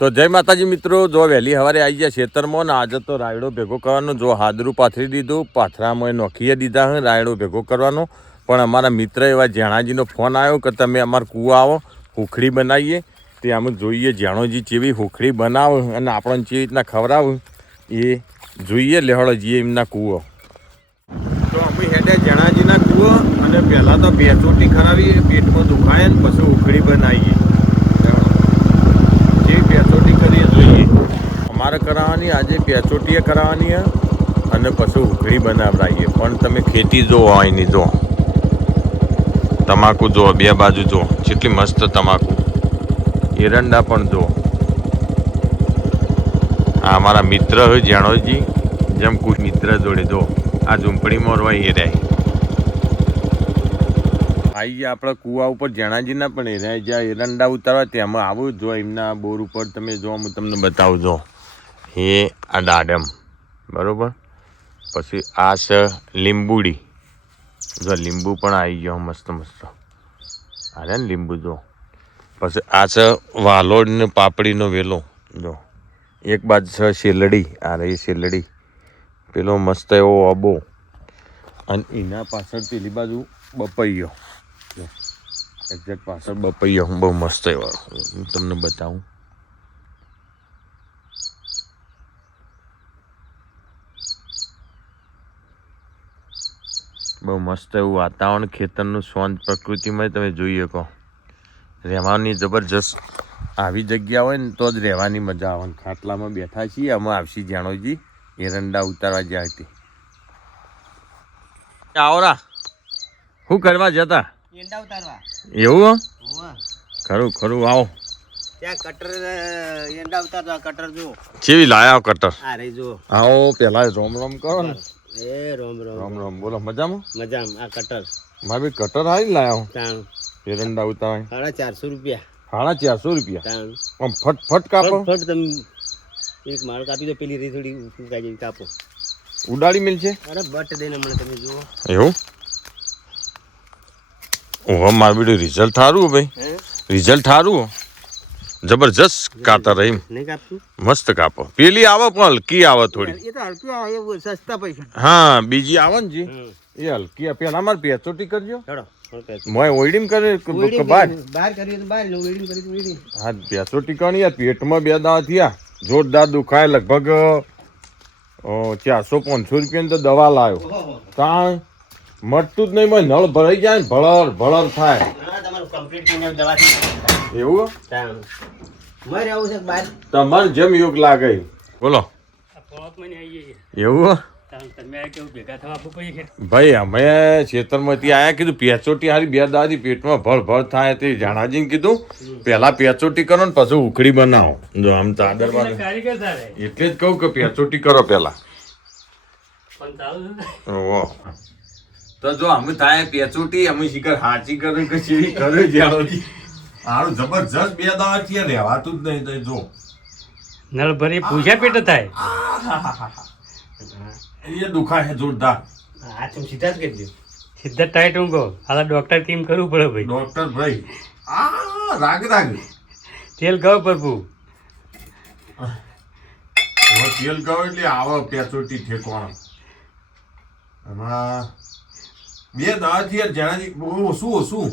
તો જય માતાજી મિત્રો, જો વહેલી સવારે આવી ગયા ખેતરમાં ને આજે તો રાયડો ભેગો કરવાનો. જો હાદરું પાથરી દીધું, પાથરામાં નોખીએ દીધા હે રાયડો ભેગો કરવાનો. પણ અમારા મિત્ર એવા જેણાજીનો ફોન આવ્યો કે તમે અમારા કૂવા આવો, હુખડી બનાવીએ. તે અમે જોઈએ જેણોજી કેવી હુખડી બનાવે અને આપણને કેવી રીતના ખવડાવે એ જોઈએ. લેહળો જઈએ એમના કૂવો. તો અમે હેડ્યા જેણાજીના કૂવો અને પહેલાં તો બેચોટી ખરાવી, પેટમાં દુખાય ને પછી હુખડી બનાવીએ. પેચોટી કરીએ જોઈએ. અમારે કરાવવાની આજે પેચોટીએ કરાવવાની અને પછી ઉખડી બનાવડાવીએ. પણ તમે ખેતી જો અહીંની જો, તમાકુ જો, બે બાજુ જો કેટલી મસ્ત તમાકુ, એરંડા પણ જો. આ અમારા મિત્ર હોય જેણોજી, જેમ કોઈ મિત્ર જોડે જો આ ઝૂંપડીમાં હોય એ રહે. આવી આપણા કૂવા ઉપર જેણાજીના પણ એ રહ્યા જ્યાં એરંડા ઉતારવા તેમાં આવું જો એમના બોર ઉપર તમે જો હું તમને બતાવું. જો એ આ દાડમ બરાબર, પછી આ છે લીંબુડી. જો લીંબુ પણ આવી ગયો મસ્ત મસ્ત, અરે ને લીંબુ જો. પછી આ છે વાલોડ ને પાપડીનો વેલો. જો એક બાજુ છે શેલડી, આ રહી શેલડી, પેલો મસ્ત એવો અબો, અને એના પાછળ પેલી બાજુ બપૈયો. એક્ઝેક્ટ પાછળ બપૈયો હું બહુ મસ્ત એવો હું તમને બતાવું. બહુ મસ્ત એવું વાતાવરણ, ખેતરનું શાંત પ્રકૃતિમાં તમે જોઈ શકો. રહેવાની જબરજસ્ત આવી જગ્યા હોય ને તો જ રહેવાની મજા આવે. ખાટલામાં બેઠા છીએ અમે, આવશી જાણોજી એરંડા ઉતારવા જ્યાં હતી. આવરા શું કરવા જતા? એવું ખરું ખરું. આવો કેવી લાયા કટર? આવો પેલા રોમ રોમ કરો ને. રોમ રોમ બોલો. મજામાં? મજામાં. આ કટર મારે બી કટર હારી લાયા એરંડા ઉતારવા. 450 રૂપિયા. 450 રૂપિયા આમ ફટ કાપો. ફટ તમે એક માળ કાપી દો, પેલી રી થોડી ઉકાઈ જેવી કાપો, ઉડાડી મિલશે. અરે બટ દઈને મને તમે જુઓ. એવું? ઓહો મારું બેટું રિઝલ્ટ સારું ભાઈ, રિઝલ્ટ સારું, જબરજસ્ત કાતર રહી. નહીં કાપતું? મસ્ત કાપો. પેલી આવે પણ હલકી આવે થોડી. એ તો હલકી આવે, એ સસ્તા પૈસા. હા બીજી આવે ને જી એ હલકી. પેલા મારે પેચોટી કરજો. મોય ઓઈડીમ કરે કે બહાર કરીએ તો બહાર, ઓઈડીમ કરી તો ઓઈડીમ. હા પેચોટી કરવાની યાર. પેટમાં બે દાવા થયા, જોરદાર દુખાય. લગભગ 400-500 રૂપિયાની તો દવા લાવ્યો. કાં મટતું જ નહીં. નળ ભરાઈ જાય ને ભળર ભળર થાય. એવું તમારે જેમ યોગ લાગે. બોલો. એવું ભાઈ અમે ખેતરમાંથી આયા, કીધું પેચોટી હારી બે દાદી પેટમાં ભળ ભળ થાય. તે જાણાજીને કીધું પેલા પેચોટી કરો ને પછી ઉખડી બનાવો. જો આમ ચાદર એટલે જ કહું કે પેચોટી કરો પેલા. તો જો અમે થાય પેચોટી અમે શિખર હાચી કરે કે ચેવી કરે જાણોજી. હારું જબરજસ્ત બે દાવા થી રહેવાતું જ નહીં. તો જો નળ ભરી પૂજા પેટ થાય. એ દુખાય જોરદાર. આ તમે સીધા જ કરી દો, સીધા ટાઈટ ઊંઘો. હાલા ડોક્ટર કેમ કરવું પડે ભાઈ? ડોક્ટર ભાઈ આ રાગ તેલ ગયો પ્રભુ. તેલ ગયો એટલે આવો પેચોટી ઠેકવાનો. એમાં બે દાવા થી જાણાજી બહુ ઓછું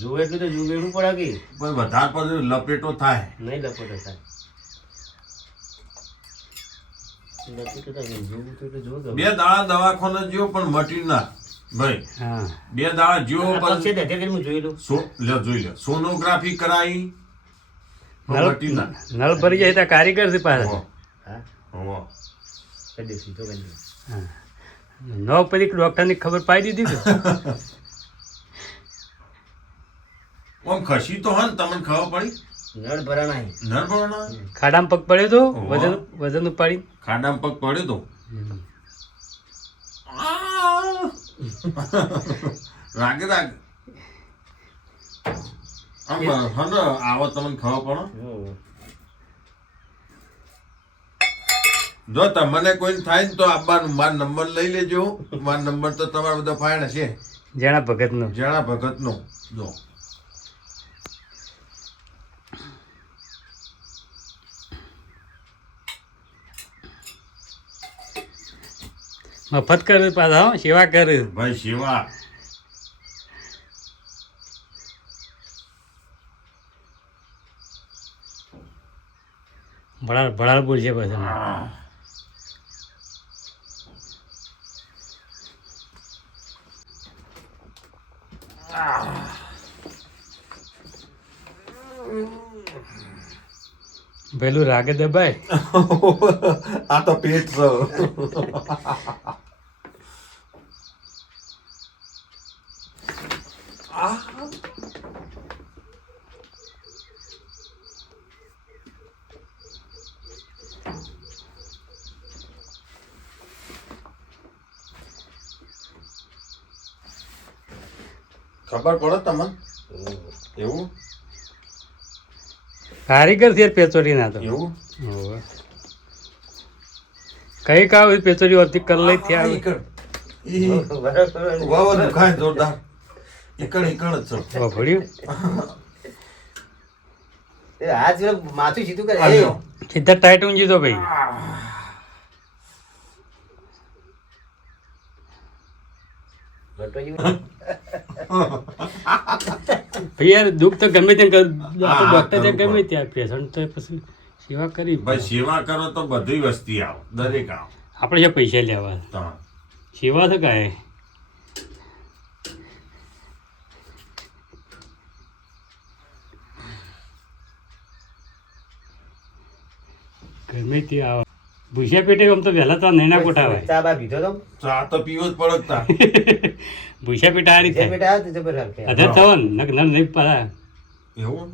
જોવે એટલું તો જોવેવું પડે કે પણ વધારે પર લપેટો થાય નહીં. લપેટો થાય બે દાડા દવાખાના જેવો પણ મટી ના ભાઈ. હા બે દાડા જેવો જોઈ લો. સોનોગ્રાફી કરાવી, નળ ભરી જાય તો કારીગર છે પાછા. નો પછી ડોક્ટર ની ખબર પાઈ દીધી. આમ ખસી તો હા તમને ખબર પડી. નળ ભરાણા નળ ભરાણા ખાડામાં પગ પડ્યો તો વજન ઉપાડી ખાડામાં પગ પડ્યો તો રાગે આવો તમને ખબર પડે. જો તમને કોઈ થાય ને તો આપવાનું. મારો નંબર લઈ લેજો. મારો નંબર તો તમારા બધા ફાયણ છે. જેણા ભગત નો જો મફત કર પાછા હો, સેવા કર. ભાઈ સેવા ભળાડ ભળાડ બોલશે પછી. પેલું રાગે દબાય. આ તો પેટ છે. ખબર પડે તમને એવું કારીગર છે પેચોરી ના તો. એવું હોવે. કઈ કાવ પેચોરી હોતી કર લઈ થયા. વાવા દુખાય જોરદાર એકણ એકણ જ છે. વાપર્યું આ જ માથું સીધું કરે આલ્યો. સીધા ટાઈટ ઊંઘી તો ભાઈ. ભાઈ યાર દુઃખ તો ગમે ત્યાં ડોક્ટર ત્યાં ગમે ત્યાં પેશન્ટ તો પછી સેવા કરી. ભાઈ સેવા કરો તો બધી વસ્તી આવો દરેક આવો આપણે જે પૈસા લેવા તમારે સેવા તો કાંઈ. ગમે તે આવા ભૂસ્યા પેટે આમ તો વહેલા તો નહીં ના કોઠાવાય. ચા બા પીધો તો ચા તો પીવો જ પડકતા ભૂસ્યા પેટા હારી જે થાય. બેટા આવે તો જબર રાખે. અધર થવો ને નક નર નહીં પાછા. એવું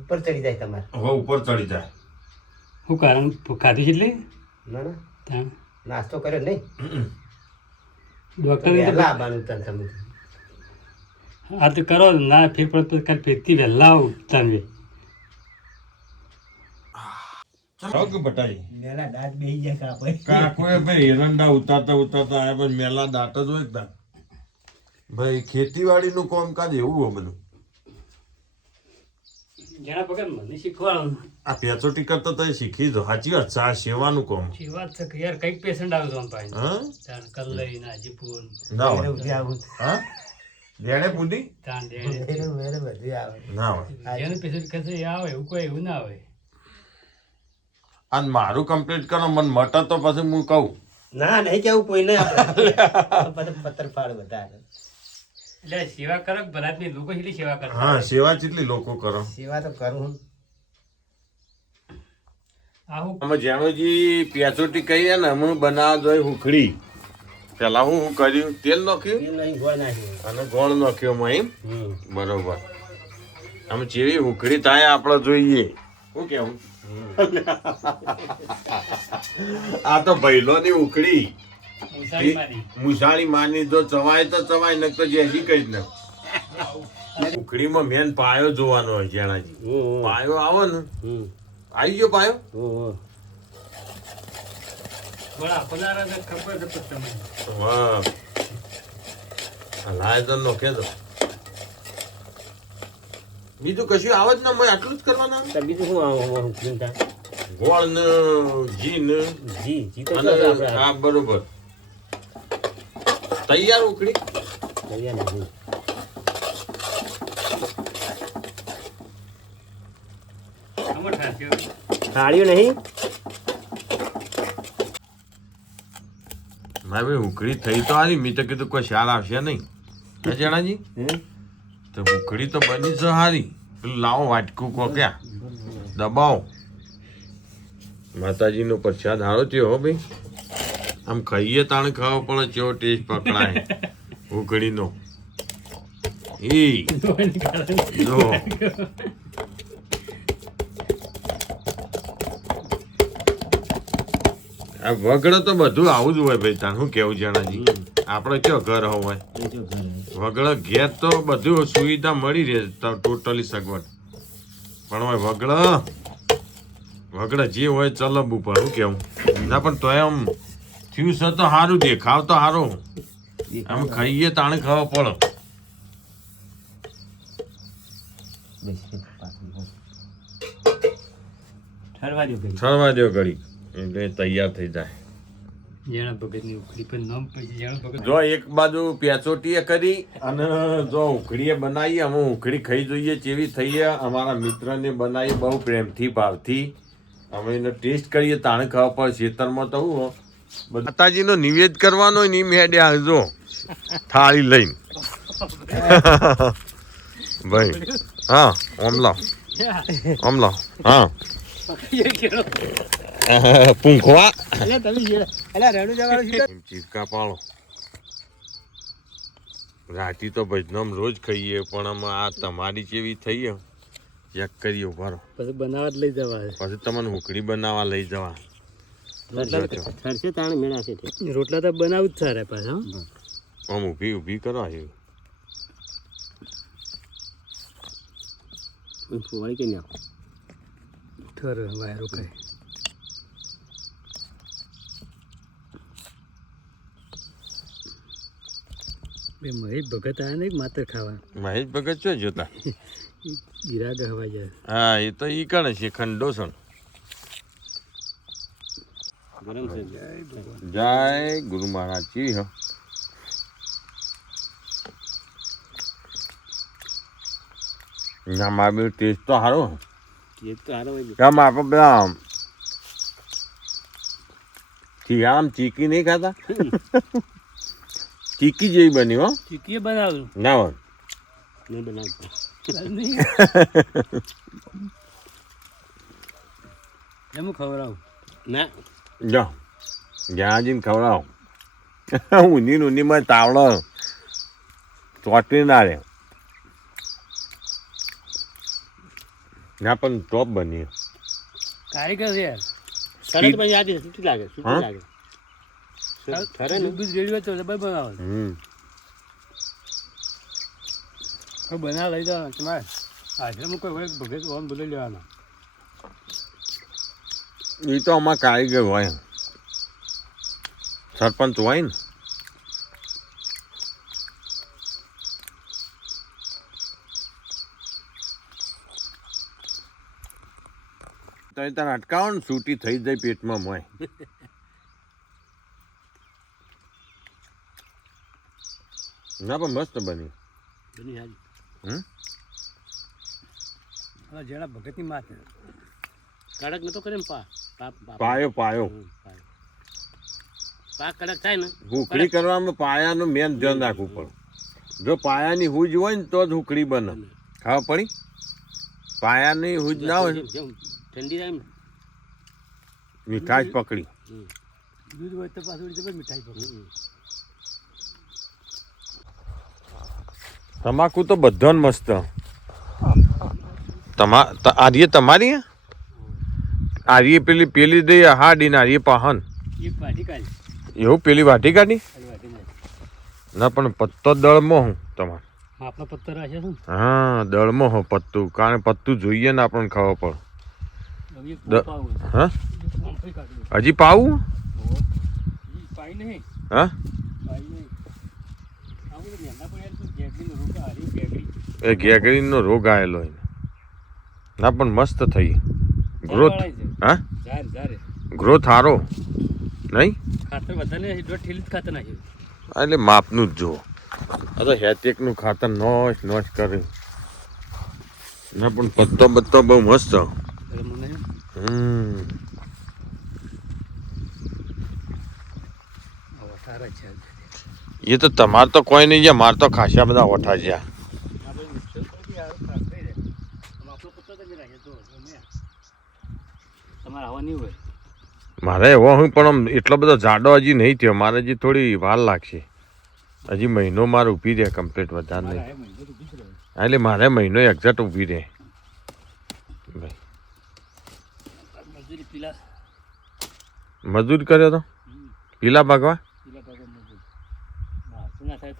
ઉપર ચડી જાય તમારે. હવે ઉપર ચડી જાય શું કારણ ખાધી છે એટલે ના ના ત્યાં નાસ્તો કર્યો નહીં. ડૉક્ટર વહેલા આવવાનું તને તમે. આ તો કરો ના ફેર પડે તો કાલ ફેરથી વહેલા આવું તમે. ચલો કે બટાઈ વહેલા દાંત બેસી જાય કાપે. કાકોએ ભાઈ એરંડા ઉતારતા ઉતારતા આયા પણ મેલા દાંત જ હોય એકદમ ભાઈ ખેતીવાડીનું કામકાજ એવું હોય બધું જેના પગર મને શીખવાડું. આ પેચોટી કરતા તો એ શીખી દો સાચી વાત છે આ સેવાનું કામ એ વાત છે કે યાર કંઈક પેશન્ટ આવે છે આમ પાસે. હા તાણ કલ્લઈ નાજીપુર ના હોય ઉભી આવું. હા જેણે પૂછી તાણ દેણે. મેરે બધું આવે. ના હોય જેને પેશન્ટ કહેશે એ આવે એવું કોઈ એવું ના આવે. અને મારું કમ્પ્લીટ કરો મને મટે તો પછી હું કહું ના નહીં કેવું કોઈ નહીં આપણે પત્તર ફાડ બધા. એટલે સેવા કરો ભરાતની લોકો એટલી સેવા કરે. હા સેવા કેટલી લોકો કરો સેવા તો કરું હું. આવું અમે જેણોજી પેચોટી કહીએ ને અમે બનાવવા જોઈએ હુખડી પેલા હું કર્યું તેલ નાખ્યું તેલ નહીં ગોળ નાખ્યું. અને ગોળ નાખ્યો એમ હમ. બરોબર આમ જેવી હુખડી થાય આપણે જોઈએ શું કેવું આ તો ભૈલોની ઉખડી ઉસારી મારી. મુસાળી માની જો ચવાય તો ચવાય નક તો જેસી કઈ જ ન ઉખડીમાં મેન પાયો જોવાનો હોય જેણાજી પાયો આવે ને આવી ગયો પાયો પણ આપનારાને ખબર છે પણ તમને. વાહ લાય તો નોખે તો બીજું કશું આવે જ ના મેં આટલું જ કરવાના તો બીજું શું આવું ચિંતા. ગોળ ને ઘી ને જી જી તો અને આપણે હા બરોબર તૈયાર ઉખડી તૈયાર નથી. આમાં ઠાસ્યો. થાળીઓ નહીં. ના ભાઈ ઉખડી થઈ તો આવી મેં તો કીધું કોઈ શાર આવશે નહીં હે જણાજી તો ઉખડી તો બની છે સારી પેલું લાવો વાટકું કોક્યા દબાવો માતાજીનો પ્રસાદ હારો થયો હો ભાઈ આમ ખાઈએ તાણે ખાવો પડે ચેવો ટેસ્ટ પકડાય ઉખડીનો એ જો આ વગડો તો બધું આવું જ હોય ભાઈ તાણ શું કેવું જણાજી આપણે કયો ઘર હોય વગડો ઘેર તો બધું સુવિધા મળી રહે ટોટલી સગવડ પણ હોય વગડો જે હોય ચલબવું પડે શું કેવું ના પણ તોય આમ થયું છે તો સારું દેખાવ તો સારો આમ ખાઈએ તાણે ખાવા પડે હરવા દો ઘડી. છળવા દો ઘડી એટલે તૈયાર થઈ જાય. જેણા ભગતની ઉખડી પર નામ પછી જેણા ભગત જો એક બાજુ પેચોટીએ કરી અને જો ઉખડીએ બનાવી, અમે ઉખડી ખાઈ જોઈએ કેવી થઈ છે. અમારા મિત્રને બનાવી બહુ પ્રેમથી ભાવથી અમે એનો ટેસ્ટ કરીએ તાણે ખબર પડે. ખેતરમાં તો હું માતાજીનો નિવેદ કરવાનો ને મેડે આવજો થાળી લઈને. ભાઈ હા ઓમ લાવ હા પૂંખવા ચીરકા પાડો. રાતી તો ભજનમ રોજ ખાઈએ પણ અમે આ તમારી જેવી થઈ ચેક કરીએ ઉભારો. પછી બનાવવા જ લઈ જવા. પછી તમને ઉકળી બનાવવા લઈ જવા. થરસે તાણ મેળાશે તે. રોટલા તો બનાવું જ સારા પાછા. આમ ઊભી કરો છે. ફોવાળી કે નાખો. ઠર વાયરો કઈ બે મહેશ ભગત આયા ને માત્ર ખાવા. મહેશ ભગત છો જોતા ગિરાગ હવા જાય. હા એ તો ઈ કણે છે ખંડોસણ. ગરમ છે. જય ગુરુ મહારાજ જી. હ ના મારે ટેસ્ટ તો સારો. એ તો હારો હોય. આમ આપણે પેલા આમ ચીકી નહીં ખાતા. ચીકી જેવી બની હો. ચીકી બનાવું ના હોય નહીં બનાવતો. એમ ખવડાવું ના જો જ્યાં જઈને ખવડાવો. ઊંધીમાં તાવડો ચોટી ના રે. ના પણ ટોપ બની. કારીગર છે યાર. સરસ પછી આજે શું લાગે શું હા? લાગે ખરે ને બીજ રેડી તો જબર બનાવો. કોઈ બનાવ લઈ જવાના તમારે આશ્રમમાં કોઈ હોય ભગત ઓમ બોલી લેવાના. એ તો આમાં કારીગર હોય, સરપંચ હોય ને. તો એ તારે અટકાવો ને છૂટી થઈ જાય પેટમાં મોય. ના પણ મસ્ત બની. બની હાજી. હવે જેના ભગતની માથે કડક નતો કરે ને પાયો પાયો પાક કડક થાય ને હુકડી કરવામાં પાયાનું મેન ધ્યાન રાખવું પડે. જો પાયાની હુજ હોય ને તો જ હુકડી બને. ખાવા પડી. પાયાની હુજ ના હોય જેમ ઠંડી થાય ને મીઠાશ પકડી. દૂધ હોય તો પાછું જબર મીઠાઈ પકડે. તમાકુ તો બધાને મસ્ત. આર્ય તમારી આર્ય પેલી દઈ હાડી ને આર્ય પાહન એક પાટી કાઢી એવું પેલી વાટી કાઢી. વાટી નાખી. ના પણ પત્તો દળમાં હું તમારે. આપણા પત્તર રાખ્યા છે ને. હા દળમાં હો પત્તું. કારણ પત્તું જોઈએ ને આપણને ખબર પડે. હવે એક દ- પાવું છે. હા એક પાણી કાઢવું. હજી પાવું. ઈ પાઈ નહીં હા પાઈ નહીં. આ બધું મહેંગા પડ્યા તો ગેગરીનો રોગ હારી ગેગરી. એ ગેગરીનો રોગ આવેલો એને. ના પણ મસ્ત થઈ ગ્રોથ. હા ઝાર ઝારે ગ્રોથ સારો નહીં. ખાતર વધારે દોઢ ઠેલી જ ખાતર નાખ્યું. એટલે માપનું જ જુઓ. આ તો હેતેકનું ખાતર નોશ નોશ કરે. ના પણ પત્તો બત્તો બહુ મસ્ત. એટલે મને આવા સારા છે. એ તો તમારે તો કોઈ નહીં જ્યાં. મારે તો ખાસા બધા ઓઠા જ્યાં. આપણે મિક્સર પર બી સારું ખાસ થઈ રહે. આમ આપણો પત્તો તો જ રાખે તો તમે તમારે આવા નહીં હોય. મારે એવો હું પણ આમ એટલો બધો જાડો હજી નહીં થયો. મારે હજી થોડી વાર લાગશે. હજી મહિનો મારે ઊભી રહે કમ્પ્લીટ. વધારે મારે નહીં. આ મહિનો તો બીજ રહ્યો. એટલે મારે મહિનો એક્ઝેક્ટ ઊભી રહે. ભાઈ મજૂરી પીલા મજૂર કર્યો તો પીલા ભાગવા. પીલા ભાગો મજૂર. ના શું ના થાય